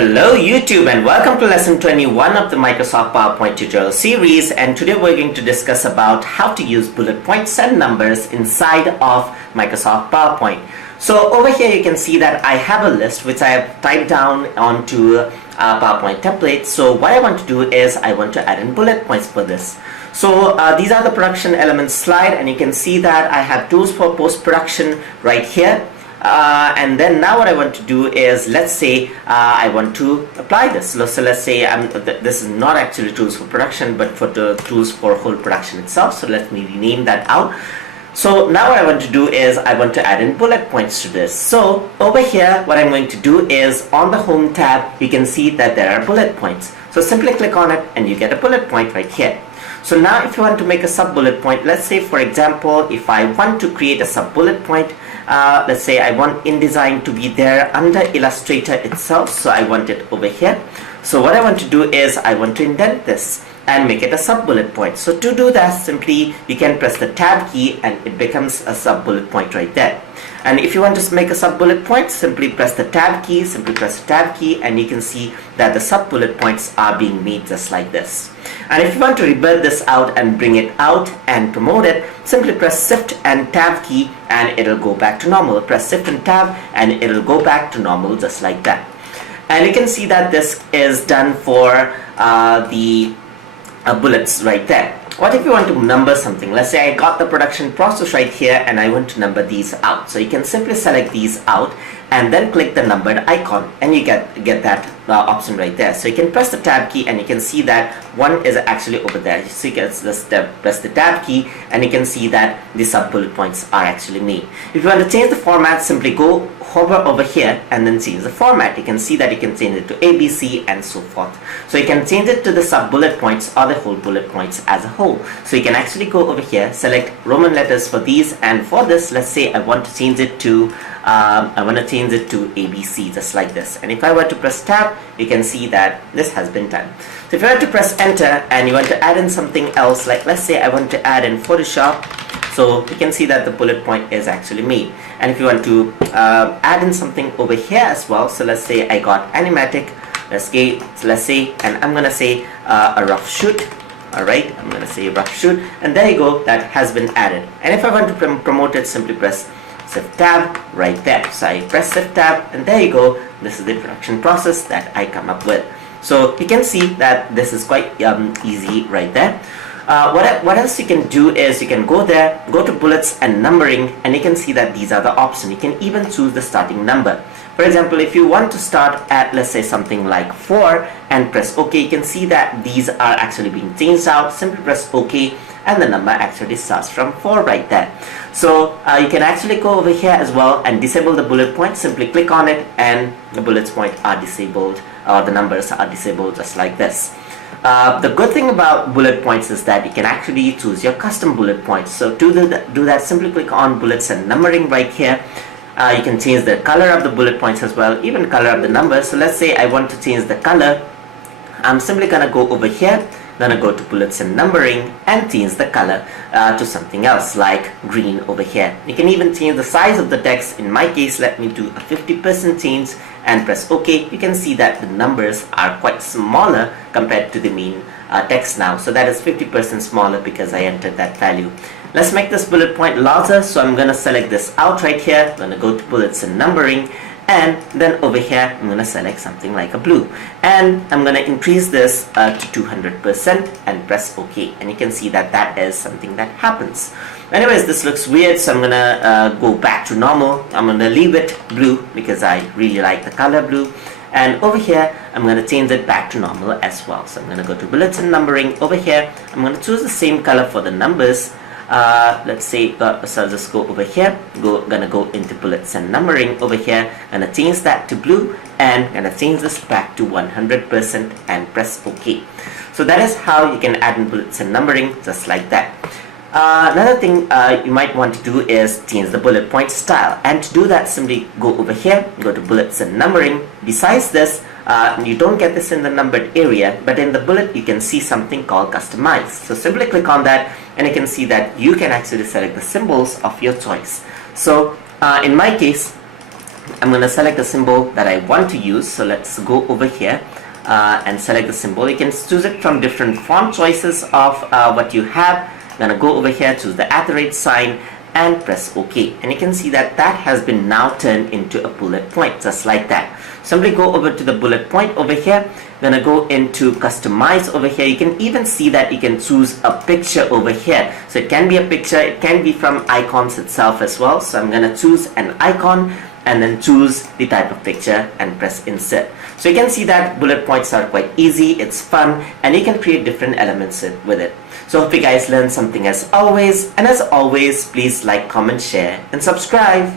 Hello YouTube and welcome to lesson 21 of the Microsoft PowerPoint tutorial series, and today we're going to discuss about how to use bullet points and numbers inside of Microsoft PowerPoint. So over here you can see that I have a list which I have typed down onto a PowerPoint template. So what I want to do is I want to add in bullet points for this. So these are the production elements slide, and you can see that I have tools for post-production right here. And then now what I want to do is, let's say I want to apply this. So let's say this is not actually tools for production, but for the tools for whole production itself. So let me rename that out. So now what I want to do is I want to add in bullet points to this. So over here what I'm going to do is, on the home tab you can see that there are bullet points. So simply click on it and you get a bullet point right here. So now if you want to make a sub bullet point, let's say for example if I want to create a sub bullet point, let's say I want InDesign to be there under Illustrator itself, so I want it over here. So what I want to do is I want to indent this and make it a sub bullet point. So to do that, simply you can press the tab key and it becomes a sub bullet point right there. And if you want to make a sub bullet point, simply press the tab key, and you can see that the sub bullet points are being made just like this. And if you want to rebirth this out and bring it out and promote it, simply press shift and tab key and it'll go back to normal. Press shift and tab and it'll go back to normal just like that. And you can see that this is done for the bullets right there. What if you want to number something? Let's say I got the production process right here and I want to number these out. So you can simply select these out and then click the numbered icon and you get that option right there. So you can press the tab key and you can see that one is actually over there. So you can just press the tab key and you can see that the sub bullet points are actually made. If you want to change the format, simply go hover over here and then change the format. You can see that you can change it to ABC and so forth. So you can change it to the sub bullet points or the whole bullet points as a whole. So you can actually go over here, select Roman letters for these, and for this let's say I want to change it to ABC just like this. And if I were to press tab, you can see that this has been done. So if you were to press enter and you want to add in something else, like let's say I want to add in Photoshop, so you can see that the bullet point is actually made. And if you want to add in something over here as well, so let's say I got animatic, let's say, and I'm gonna say a rough shoot. Alright, I'm gonna say rough shoot, and there you go, that has been added. And if I want to promote it, simply press shift tab right there. So I press shift tab and there you go, this is the production process that I come up with. So you can see that this is quite easy right there. What else you can do is you can go there, go to bullets and numbering, and you can see that these are the options. You can even choose the starting number. For example, if you want to start at, let's say, something like 4 and press OK, you can see that these are actually being changed out. Simply press OK and the number actually starts from 4 right there. So you can actually go over here as well and disable the bullet point. Simply click on it and the bullets point are disabled, or the numbers are disabled just like this. The good thing about bullet points is that you can actually choose your custom bullet points. So to do that, simply click on bullets and numbering right here. You can change the color of the bullet points as well, even color of the numbers. So let's say I want to change the color. I'm simply gonna go over here, gonna go to bullets and numbering and change the color to something else like green over here. You can even change the size of the text. In my case, let me do a 50% change and press OK. You can see that the numbers are quite smaller compared to the main text now. So that is 50% smaller because I entered that value. Let's make this bullet point larger. So I'm gonna select this out right here. I'm gonna go to bullets and numbering, and then over here I'm gonna select something like a blue, and I'm gonna increase this to 200% and press OK, and you can see that that is something that happens. Anyways, this looks weird, so I'm gonna go back to normal. I'm gonna leave it blue because I really like the color blue, and over here I'm gonna change it back to normal as well. So I'm gonna go to bullets and numbering. Over here I'm gonna choose the same color for the numbers. Let's say, so I'll just go over here, gonna go into bullets and numbering over here, gonna change that to blue and gonna change this back to 100% and press OK. So that is how you can add in bullets and numbering just like that. Another thing you might want to do is change the bullet point style, and to do that simply go over here, go to bullets and numbering. Besides this, you don't get this in the numbered area, but in the bullet you can see something called customize. So simply click on that and you can see that you can actually select the symbols of your choice. So in my case, I'm going to select the symbol that I want to use. So let's go over here and select the symbol. You can choose it from different font choices of what you have. I'm going to go over here, choose the @ sign, and press OK. And you can see that that has been now turned into a bullet point, just like that. Simply go over to the bullet point over here. I'm gonna go into customize over here. You can even see that you can choose a picture over here. So it can be a picture, it can be from icons itself as well. So I'm gonna choose an icon and then choose the type of picture and press insert. So you can see that bullet points are quite easy, it's fun, and you can create different elements with it. So hope you guys learned something as always, and as always, please like, comment, share, and subscribe.